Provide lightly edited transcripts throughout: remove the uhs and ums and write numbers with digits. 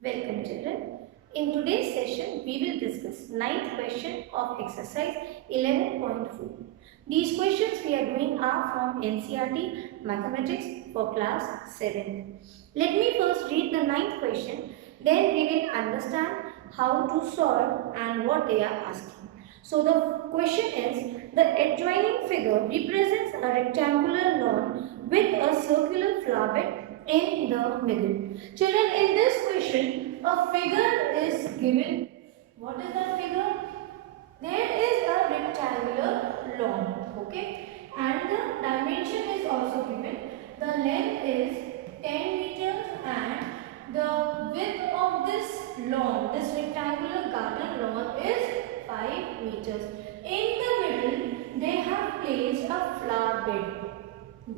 Welcome children. In today's session, we will discuss ninth question of exercise 11.4. These questions we are doing are from NCERT Mathematics for class 7. Let me first read the ninth question, then we will understand how to solve and what they are asking. So the question is, the adjoining figure represents a rectangular lawn with a circular flower bed in the middle. Children, in this question, a figure is given. What is the figure? There is a rectangular lawn, okay? And the dimension is also given. The length is 10 meters and the width of this lawn, this rectangular garden lawn is 5 meters. In the middle, they have placed a flower bed.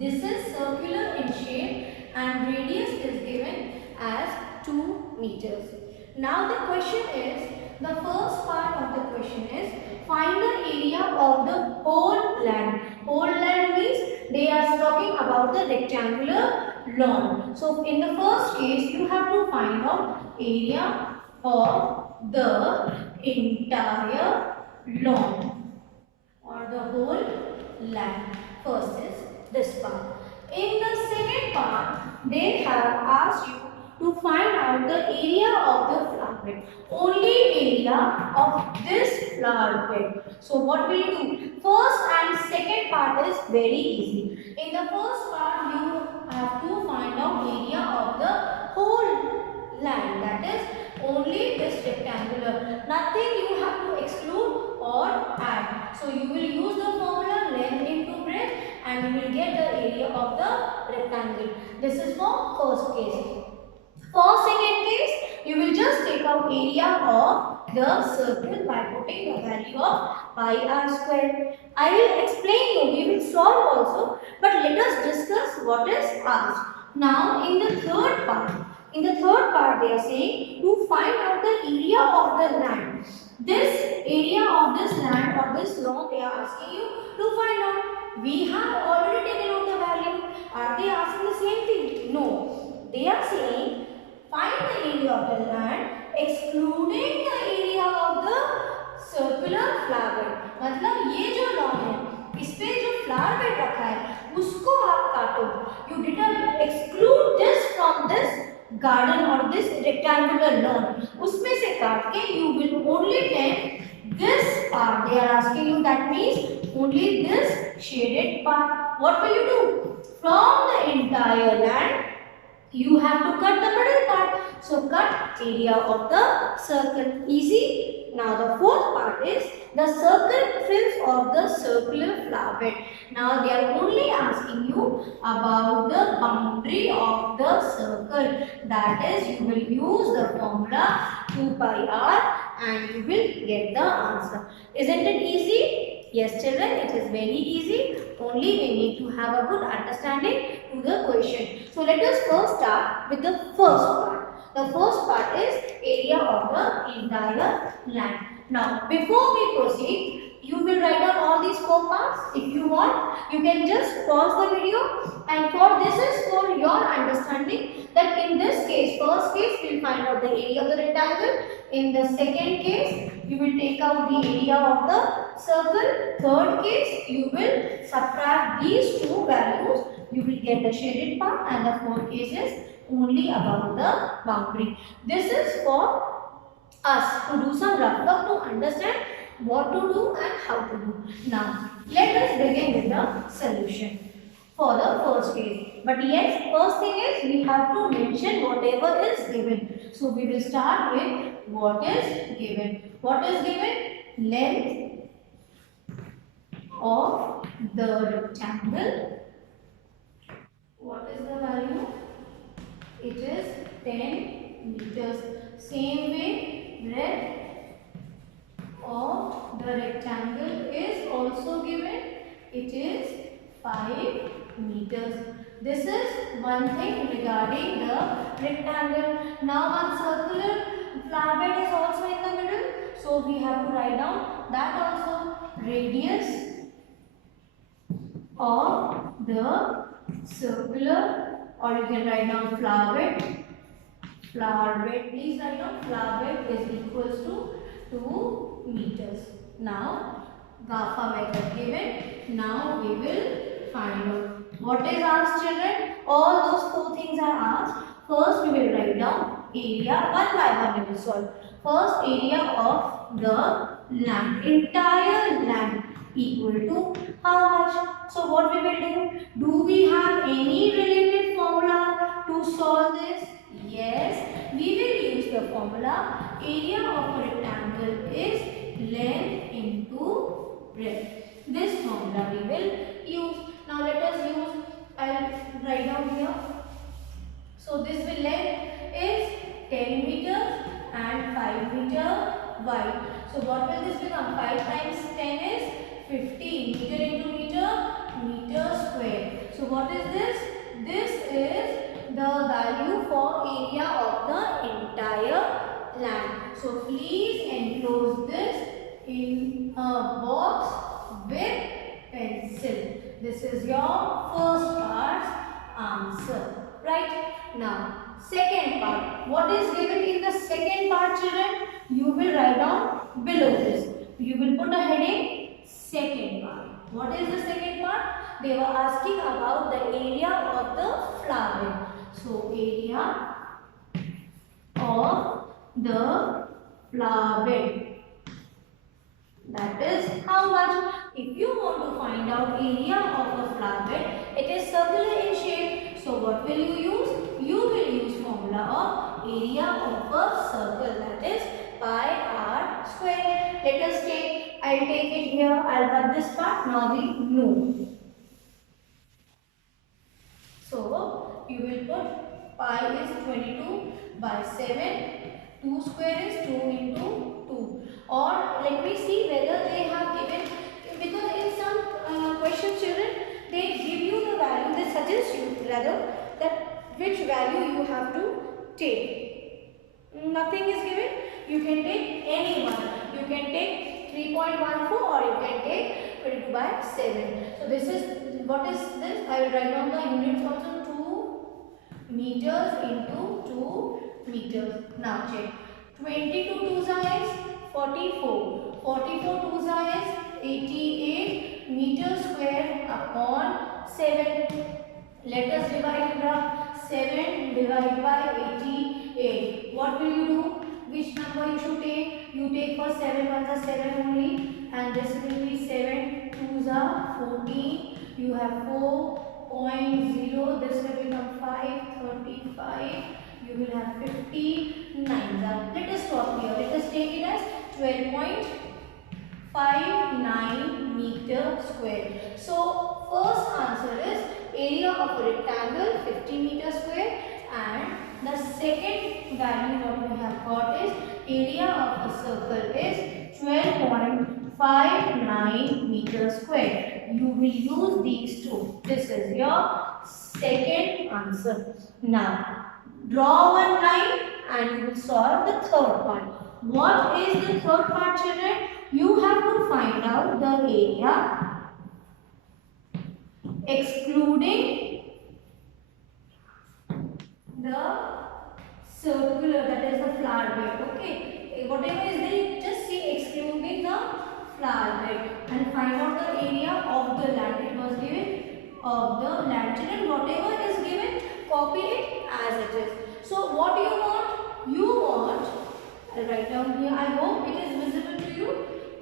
This is circular in shape and radius is given as 2 meters. Now the question is, the first part of the question is, find the area of the whole land. Whole land means they are talking about the rectangular lawn. So in the first case, you have to find out area of the entire lawn or the whole land. First is this part. In the second part, they have asked you to find out the area of the flower bed. Only area of this flower bed. So what will you do? First and second part is very easy. In the first part, you have to find out area of the whole land. That is only this rectangular. Nothing you have to exclude or add. So you will use the formula length into breadth and you will get the area of the rectangle. This is for first case. For second case, you will just take out area of the circle by putting the value of pi r square. I will explain you, we will solve also, but let us discuss what is asked. Now in the third part, they are saying to find out the area of the land. This area of this land or this lawn they are asking you to find out. We have already taken out the value. Are they asking the same thing? No. They are saying find the area of the land excluding the area of the circular flower bed. मतलब ये जो lawn है इस पे जो flower bed रखा है उसको आप काटो. You did exclude this from this garden or this rectangular lawn. उसमें से काट के you will only take this part. They are asking you, that means only this shaded part. What will you do? From the entire land, you have to cut the middle part. So cut area of the circle. Easy. Now the fourth part is the circumference of the circular flower bed. Now they are only asking you about the boundary of the circle. That is, you will use the formula 2 pi r and you will get the answer. Isn't it easy? Yes children, it is very easy. Only we need to have a good understanding to the question. So let us first start with the first part. The first part is area of the entire land. Now before we proceed, you will write down all these four parts. If you want, you can just pause the video, and for this is for your understanding that in this case, first case, we will find out the area of the rectangle. In the second case, you will take out the area of the circle. Third case, you will subtract these two values. You will get the shaded part, and the fourth case is only about the boundary. This is for us to do some rough work to understand what to do and how to do. Now, let us begin with the solution for the first case. But yes, first thing is we have to mention whatever is given. So we will start with what is given. What is given? Length of the rectangle. What is the value? It is 10 meters. Same way, breadth of the rectangle is also given. It is 5 meters. This is one thing regarding the rectangle. Now one circular flower bed is also in the middle. So we have to write down that also. Radius of the circular, or you can write down flower bed flower bed. Please write down flower bed is equals to 2 meters. Now GAFA method given. Now we will find out what is asked, children. All those four things are asked. First we will write down area. One by one we will solve. First, area of the land, entire land equal to how much? So what we will do? Do we have any related formula to solve this? Yes, we will use the formula. Area of a rectangle is length into breadth. This formula we will use. Now let us use, I'll write down here. So this will length is 10 meters and 5 meter wide. So what will this become? 5 times 10 is 15 meter into meter square. So what is this? This is the value for area of the entire land. So please enclose this in a box with pencil. This is your first part's answer. Right? Now, second part. What is given in the second part, children? You will write down below this. You will put a heading, second part. What is the second part? They were asking about the area of the flower bed. So, area of the flower bed. That is how much. If you want to find out area of a flower bed, it is circular in shape. So what will you use? You will use formula of area of a circle, that is pi r square. Let us take, I'll take it here, I'll have this part, now we know. So you will put pi is 22 by 7. 2 square is 2 into 2. Or let me see whether they have given, because in some questions, children, they give you the value, they suggest you rather that which value you have to take. Nothing is given. You can take any one. You can take 3.14 or you can take 22 by 7. So this is, what is this? I will write down the units also, 2 meters into 2 meters. Now check. 22 2s is 44. 44 2s is 88 meters square upon 7. Let us divide it up. 7 divided by 88. What will you do? Which number you should take? You take for 7 ones are 7 only, and this will be 7 2s are 14. You have 4.0. This will become 535. You will have 59. Let us stop here. Let us take it as 12.59 meter square. So first answer is area of a rectangle 50 meter square, and the second value what we have got is area of a circle is 12.59 meter square. You will use these two. This is your second answer. Now draw one line and you will solve the third part. What is the third part, children? You have to find out the area excluding the circular, that is the flower bed. Okay, whatever is there, just see excluding the flower bed and find out the area of the land. It was given of the land. Children, whatever is given, copy it as it is. So what do you want? You want, I'll write down here. I hope it is visible to you.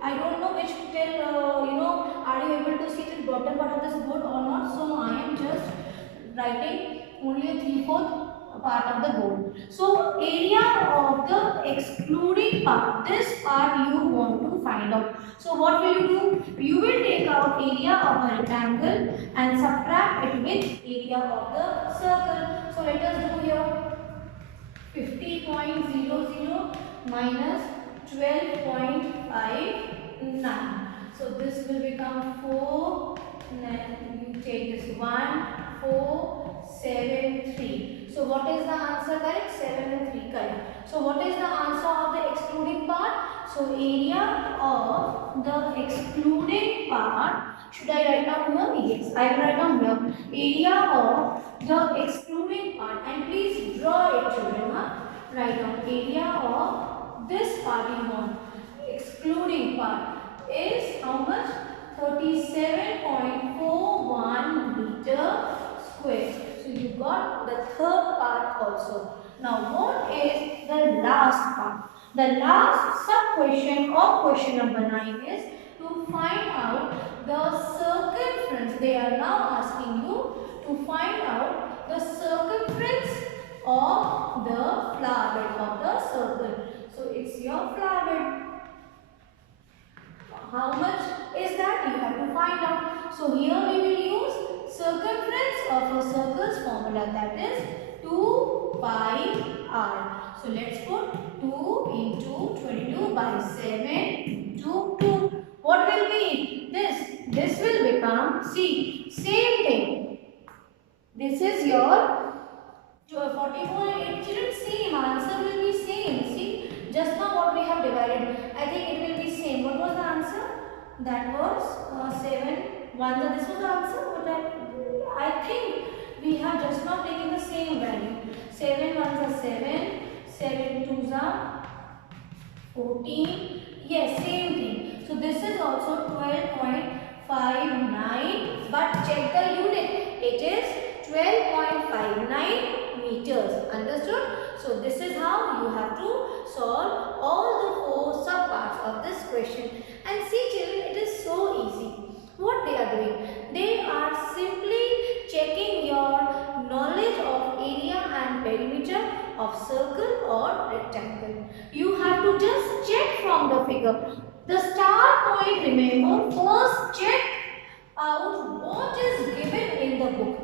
I don't know which till are you able to see the bottom part of this board or not? So I am just writing only a 3/4 part of the board. So area of the excluding part, this part you want to find out. So what will you do? You will take out area of a rectangle and subtract it with area of the circle. So let us do here 50.00 minus 12.59. So this will become 4. Then you take this 1, 4, 7, 3. So what is the answer correct? 7 and 3 correct. So what is the answer of the excluding part? So area of the excluding part, should I write down here? Yes, I will write down here. Area of the excluding part, and please draw it, children. area of this part you want, excluding part, is how much? 37.41 meter square. So you got the third part also. Now what is the last part? The last sub question of question number 9 is to find out the circumference. They are now asking you to find out the circumference of the flower bed of the circle. So it's your flower bed. How much is that? You have to find out. So here we will use circumference of a circle's formula, that is 2 pi r. So let's put 2 into 22 by 7 into 2. What will be this? This will become, see, same thing. This is your 44. Children, same answer will be same. See, just now what we have divided, I think it will be same. What was the answer? That was 7 1. This was the answer. But I think we have just now taken the same value. 7 1s are 7, 7 2s are 14. Yes, same thing. So this is also 12.59. But check the unit. It is 12.59 meters. Understood? So this is how you have to solve all the 4 subparts of this question. And see children, it is so easy. What they are doing? They are simply checking your knowledge of area and perimeter of circle or rectangle. You have to just check from the figure. The start point, remember, first check out what is given in the book.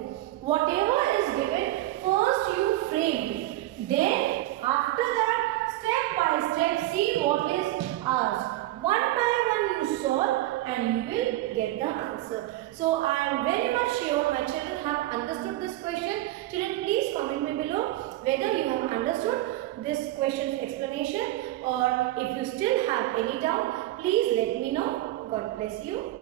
Whatever is given, first you frame it. Then after that, step by step, see what is asked. One by one you solve and you will get the answer. So I am very much sure my children have understood this question. Children, please comment me below whether you have understood this question's explanation, or if you still have any doubt, please let me know. God bless you.